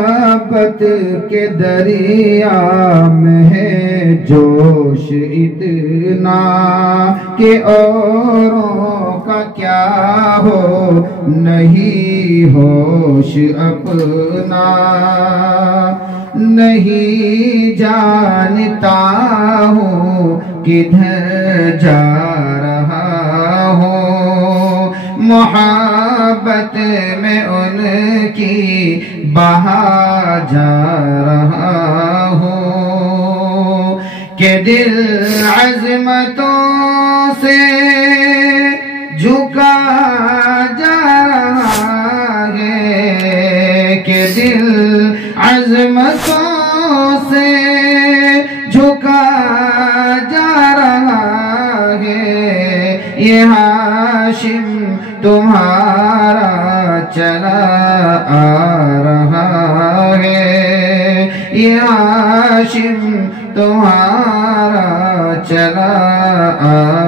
محبت کے دریا میں ہے جوش اتنا کہ اوروں کا کیا ہو نہیں ہوش اپنا نہیں جانتا ہوں کدھر جا رہا ہوں محبت میں ان کی بہا جا رہا ہوں کہ دل عظمتوں سے جھکا جا رہا ہے کہ دل عظمتوں سے جھکا جا رہا ہے یہ ہاشم تمہارا چلا آ رہا ہے یہ ہاشم تمہارا چلا آ